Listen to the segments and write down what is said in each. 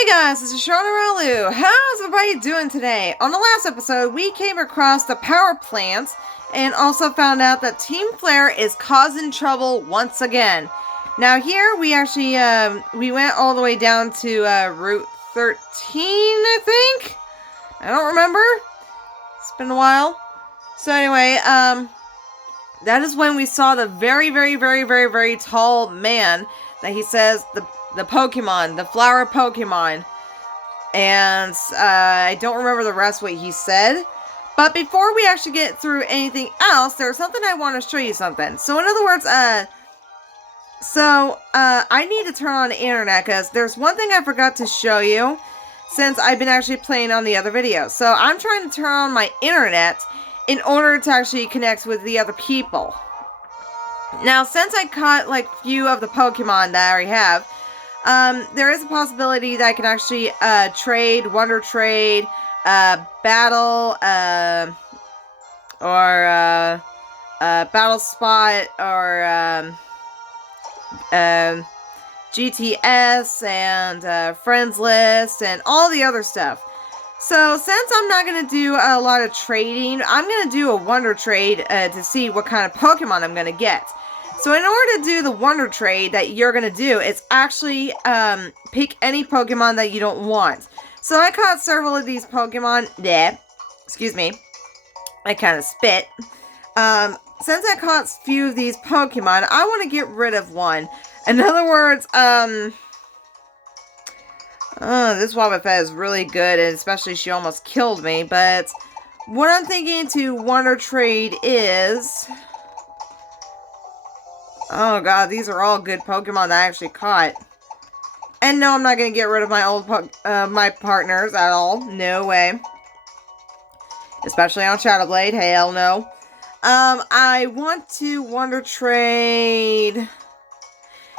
Hey guys, this is Shauna. How's everybody doing today? On the last episode, we came across the power plant and also found out that Team Flare is causing trouble once again. Now here we actually we went all the way down to Route 13, I think. I don't remember. It's been a while. So anyway, that is when we saw the very tall man that he says the Pokemon, the flower Pokemon. And I don't remember the rest what he said. But before we actually get through anything else, there's something I want to show you something. So in other words, I need to turn on the internet because there's one thing I forgot to show you since I've been actually playing on the other video. So I'm trying to turn on my internet in order to actually connect with the other people. Now, since I caught like few of the Pokemon that I already have, there is a possibility that I can actually trade, Wonder Trade, Battle, or Battle Spot, or GTS, and Friends List, and all the other stuff. So, since I'm not going to do a lot of trading, I'm going to do a Wonder Trade to see what kind of Pokemon I'm going to get. So in order to do the Wonder Trade that you're going to do, it's actually pick any Pokemon that you don't want. So I caught several of these Pokemon. Excuse me. I kind of spit. Since I caught a few of these Pokemon, I want to get rid of one. In other words, this Wobbuffet is really good, and especially she almost killed me. But what I'm thinking to Wonder Trade is... Oh god, these are all good Pokemon that I actually caught. And no, I'm not going to get rid of my old my partners at all. No way. Especially on Shadow Blade. Hell no. I want to Wonder Trade...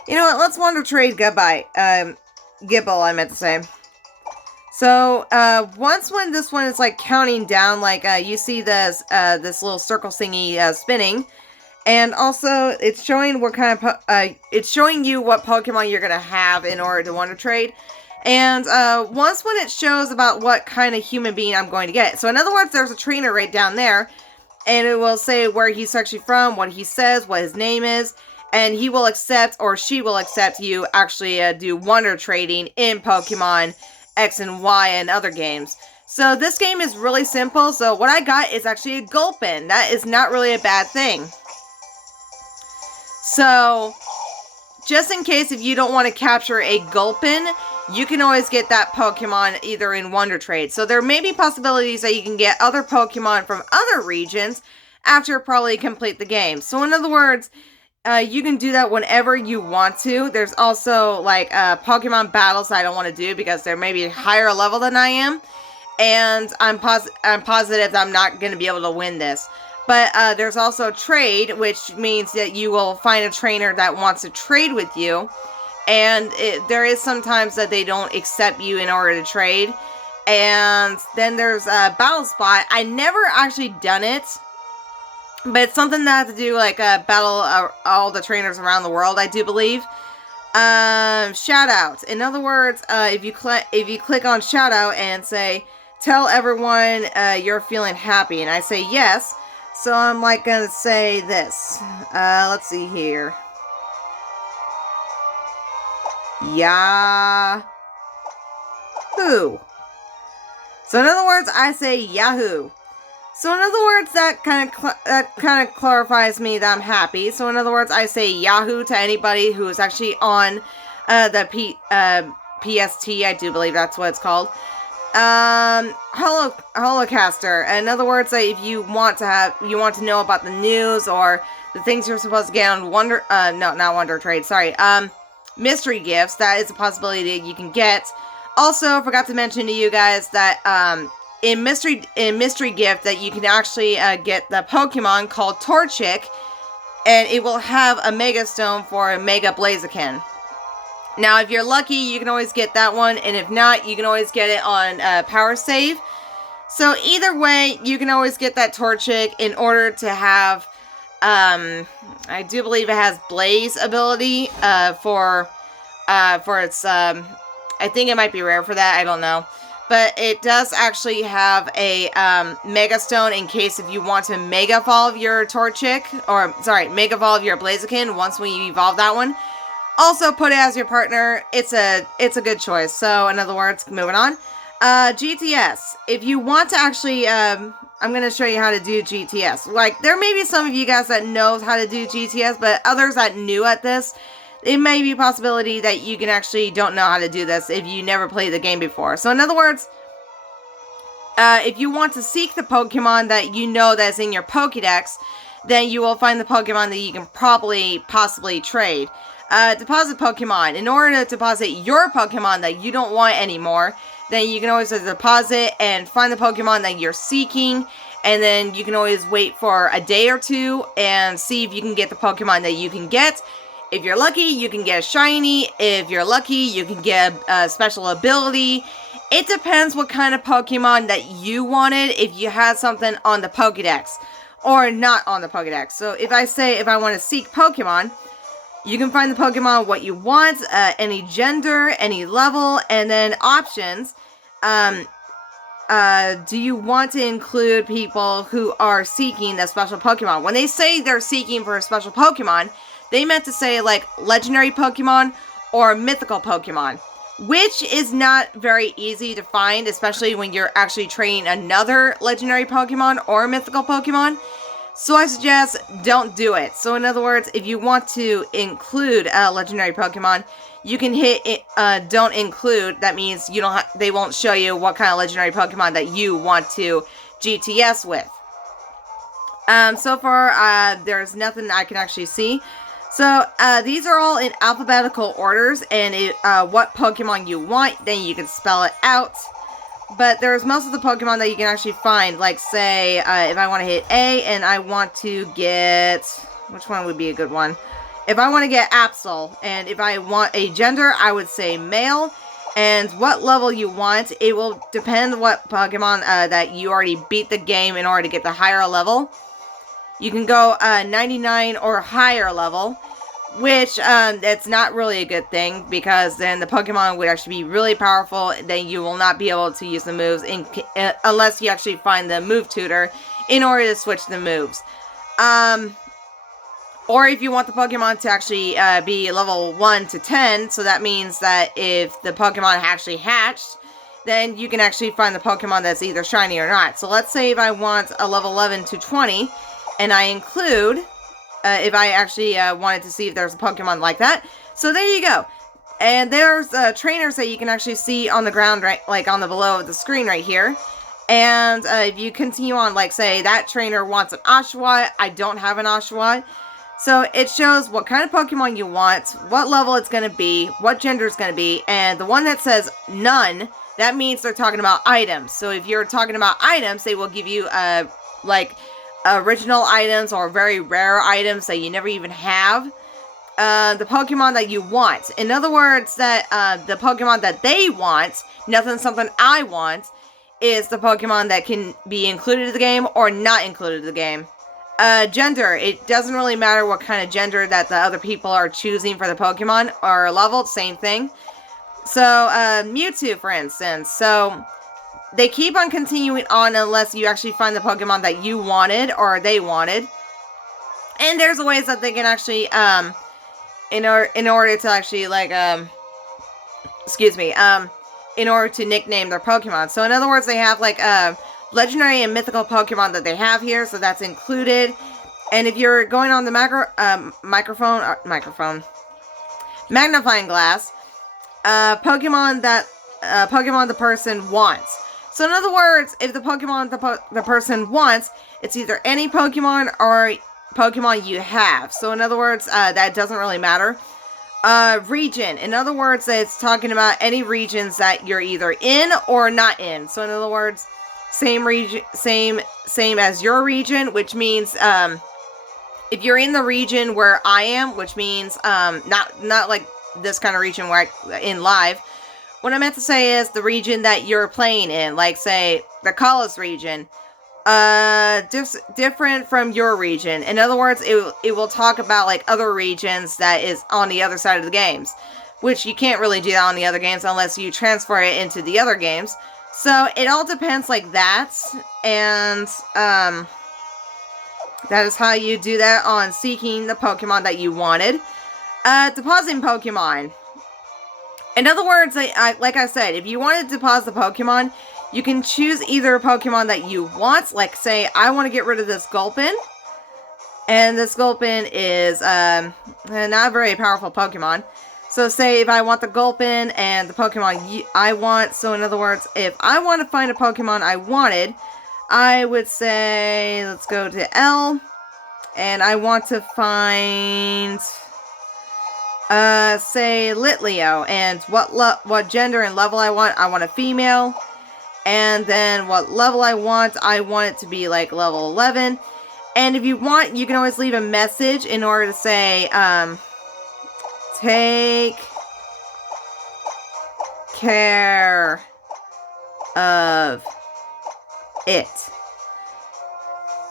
You know what, let's Wonder Trade Goodbye. Gible, I meant to say. So, once when this one is like counting down, like you see this little circle thingy spinning. And also, it's showing what kind of, it's showing you what Pokemon you're going to have in order to Wonder Trade. And, once when it shows about what kind of human being I'm going to get. So, in other words, there's a trainer right down there. And it will say where he's actually from, what he says, what his name is. And he will accept, or she will accept you actually do Wonder Trading in Pokemon X and Y and other games. So, this game is really simple. So, what I got is actually a Gulpin. That is not really a bad thing. So, just in case if you don't want to capture a Gulpin, you can always get that Pokemon either in Wonder Trade. So there may be possibilities that you can get other Pokemon from other regions after probably complete the game. So in other words, you can do that whenever you want to. There's also like Pokemon battles I don't want to do because they're maybe higher level than I am. And I'm positive that I'm not going to be able to win this. But there's also trade, which means that you will find a trainer that wants to trade with you. And there is sometimes that they don't accept you in order to trade. And then there's a battle spot. I never actually done it. But it's something that I have to do, like battle all the trainers around the world, I do believe. Shout out. In other words, if you click on shout out and say, tell everyone you're feeling happy. And I say yes. So I'm like gonna say this. Let's see here. Yahoo. So in other words, I say Yahoo. So in other words, that kind of clarifies me that I'm happy. So in other words, I say Yahoo to anybody who is actually on the PST. I do believe that's what it's called. Holocaster. In other words, like, if you want to know about the news or the things you're supposed to get on not Wonder Trade, sorry, mystery gifts, that is a possibility that you can get. Also, I forgot to mention to you guys that, in mystery gift that you can actually, get the Pokemon called Torchic, and it will have a Mega Stone for a Mega Blaziken. Now, if you're lucky, you can always get that one, and if not, you can always get it on Power Save. So, either way, you can always get that Torchic in order to have, I do believe it has Blaze ability for its I think it might be rare for that. I don't know. But it does actually have a Mega Stone in case if you want to Mega Evolve your Torchic, or sorry, Mega Evolve your Blaziken once when you evolve that one. Also put it as your partner. It's a good choice. So in other words, moving on. GTS. If you want to actually, I'm going to show you how to do GTS. Like, there may be some of you guys that knows how to do GTS, but others that new at this, it may be a possibility that you can actually don't know how to do this if you never played the game before. So in other words, if you want to seek the Pokemon that you know that's in your Pokedex, then you will find the Pokemon that you can possibly trade. Deposit Pokemon. In order to deposit your Pokemon that you don't want anymore, then you can always deposit and find the Pokemon that you're seeking, and then you can always wait for a day or two and see if you can get the Pokemon that you can get. If you're lucky, you can get a shiny. If you're lucky, you can get a special ability. It depends what kind of Pokemon that you wanted, if you had something on the Pokedex or not on the Pokedex. So if I want to seek Pokemon, you can find the Pokemon what you want, any gender, any level, and then options. Do you want to include people who are seeking a special Pokemon? When they say they're seeking for a special Pokemon, they meant to say like legendary Pokemon or mythical Pokemon, which is not very easy to find, especially when you're actually training another legendary Pokemon or mythical Pokemon. So I suggest don't do it. So in other words, if you want to include a legendary Pokemon, you can hit don't include. That means you don't. They won't show you what kind of legendary Pokemon that you want to GTS with. So far, there's nothing I can actually see. So these are all in alphabetical orders, and what Pokemon you want, then you can spell it out. But there's most of the Pokemon that you can actually find. Like, say, if I want to hit A and I want to get... Which one would be a good one? If I want to get Absol, and if I want a gender, I would say male. And what level you want, it will depend what Pokemon that you already beat the game in order to get the higher level. You can go 99 or higher level, which that's not really a good thing, because then the Pokemon would actually be really powerful. Then you will not be able to use the moves unless you actually find the move tutor in order to switch the moves. Or if you want the Pokemon to actually be level 1 to 10, so that means that if the Pokemon actually hatched, then you can actually find the Pokemon that's either shiny or not. So let's say if I want a level 11 to 20, and I include, if I actually wanted to see if there's a Pokemon like that. So there you go. And there's trainers that you can actually see on the ground, right, like on the below of the screen right here. And if you continue on, like say that trainer wants an Oshawott, I don't have an Oshawott. So it shows what kind of Pokemon you want, what level it's going to be, what gender it's going to be, and the one that says none, that means they're talking about items. So if you're talking about items, they will give you like original items or very rare items that you never even have. The Pokemon that you want. In other words, that the Pokemon that they want, nothing something I want, is the Pokemon that can be included in the game or not included in the game. Gender, it doesn't really matter what kind of gender that the other people are choosing for the Pokemon or level, same thing. So, Mewtwo, for instance. So, they keep on continuing on unless you actually find the Pokemon that you wanted or they wanted. And there's ways that they can actually, in order to actually, like, in order to nickname their Pokemon. So, in other words, they have, like, legendary and mythical Pokemon that they have here, so that's included. And if you're going on the magnifying glass, Pokemon that Pokemon the person wants. So in other words, if the Pokemon the person wants, it's either any Pokemon or Pokemon you have. So in other words, that doesn't really matter. Region. In other words, it's talking about any regions that you're either in or not in. So in other words, same region, same as your region, which means if you're in the region where I am, which means not like this kind of region where in live. What I meant to say is the region that you're playing in, like say the Kalos region, different from your region. In other words, it will talk about like other regions that is on the other side of the games. which you can't really do that on the other games unless you transfer it into the other games. So it all depends like that, and that is how you do that on seeking the Pokemon that you wanted. Depositing Pokemon. In other words, like I said, if you want to deposit the Pokemon, you can choose either a Pokemon that you want. Like, say, I want to get rid of this Gulpin. And this Gulpin is not a very powerful Pokemon. So say if I want the Gulpin and the Pokemon I want. So in other words, if I want to find a Pokemon I wanted, I would say, let's go to L. And I want to find, say, Litleo. And what gender and level I want a female. And then what level I want it to be like level 11. And if you want, you can always leave a message in order to say, take care of it.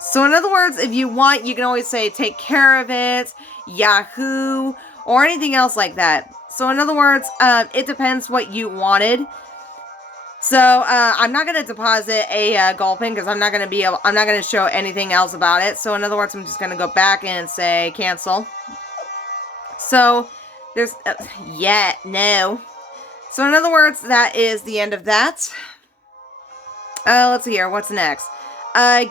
So in other words, if you want, you can always say, take care of it, Yahoo, or anything else like that. So in other words, it depends what you wanted. So, I'm not going to deposit a Gulpin because I'm not going to show anything else about it. So, in other words, I'm just going to go back and say cancel. So, there's, no. So, in other words, that is the end of that. Let's see here. What's next?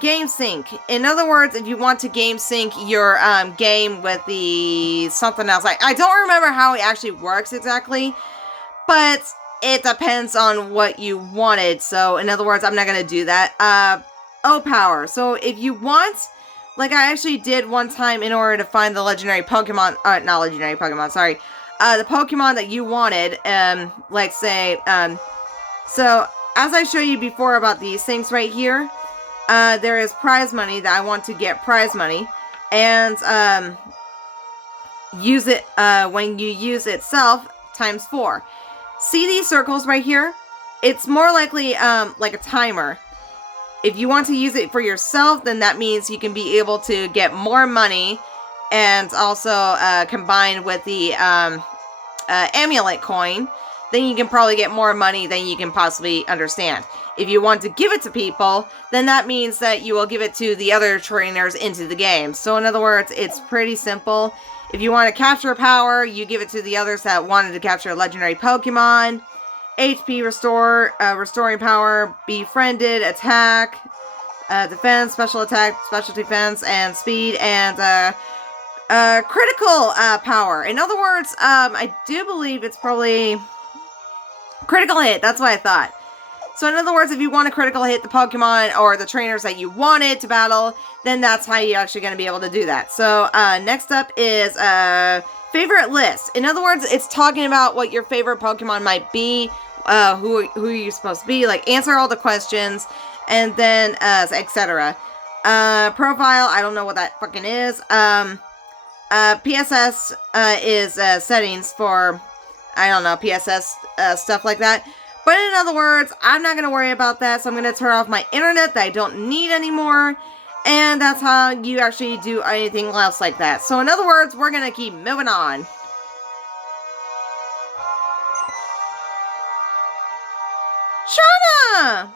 Game sync. In other words, if you want to game sync your, game with the something else. I don't remember how it actually works exactly, but it depends on what you wanted. So, in other words, I'm not going to do that. O-Power. So, if you want, like I actually did one time in order to find the legendary Pokemon, not legendary Pokemon, sorry. The Pokemon that you wanted, like say, so, as I showed you before about these things right here, there is prize money that I want to get prize money. And, use it, when you use itself, times 4. See these circles right here? It's more likely like a timer. If you want to use it for yourself, then that means you can be able to get more money, and also combined with the amulet coin, then you can probably get more money than you can possibly understand. If you want to give it to people, then that means that you will give it to the other trainers into the game. So in other words, it's pretty simple. If you want to capture power, you give it to the others that wanted to capture a legendary Pokemon. HP restore, restoring power, befriended, attack, defense, special attack, special defense, and speed, and critical power. In other words, I do believe it's probably critical hit. That's what I thought. So in other words, if you want to critical hit the Pokemon or the trainers that you wanted to battle, then that's how you're actually going to be able to do that. So next up is favorite list. In other words, it's talking about what your favorite Pokemon might be, who you're supposed to be, like answer all the questions, and then etc. Profile, I don't know what that fucking is. PSS is settings for, I don't know, PSS stuff like that. But in other words, I'm not going to worry about that, so I'm going to turn off my internet that I don't need anymore, and that's how you actually do anything else like that. So in other words, we're going to keep moving on. Shauna!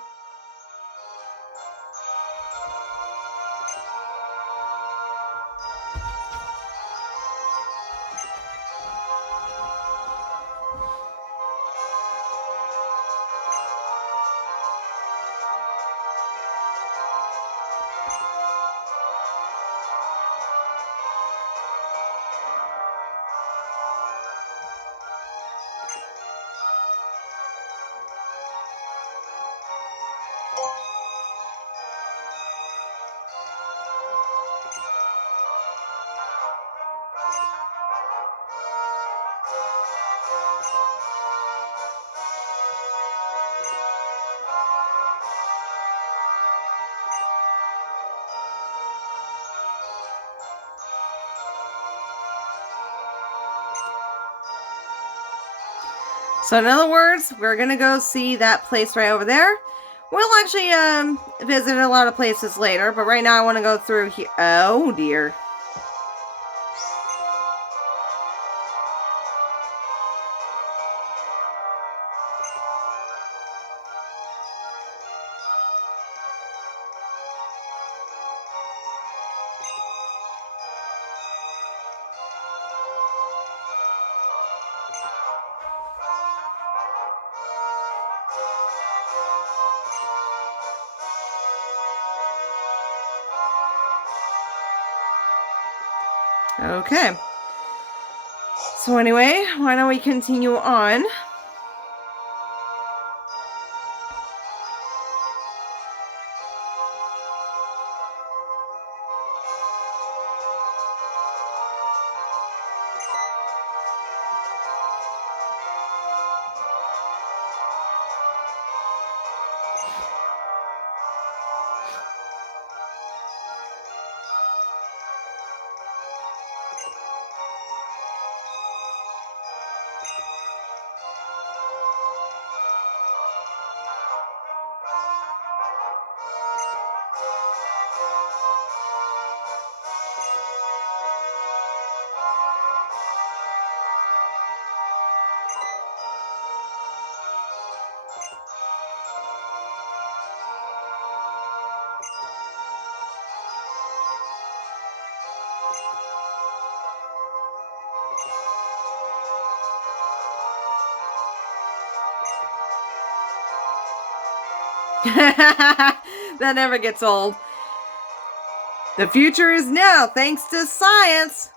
So in other words, we're gonna go see that place right over there. We'll actually visit a lot of places later, but right now I want to go through here. Oh dear. Okay. So anyway, why don't we continue on? That never gets old. The future is now, thanks to science.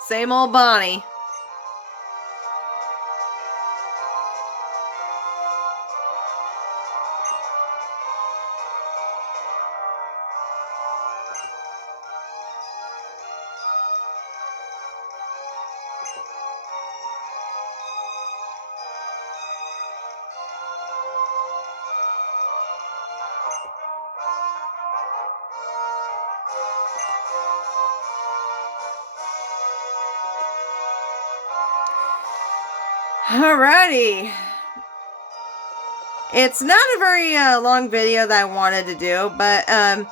Same old Bonnie. Alrighty. It's not a very long video that I wanted to do, but now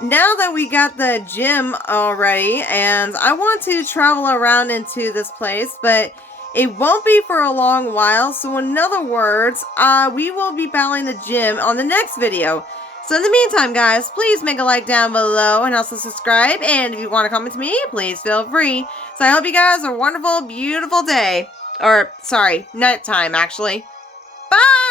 that we got the gym already, and I want to travel around into this place, but it won't be for a long while, so in other words, we will be battling the gym on the next video. So in the meantime, guys, please make a like down below and also subscribe, and if you want to comment to me, please feel free. So I hope you guys have a wonderful, beautiful day. Or, sorry, nighttime, actually. Bye!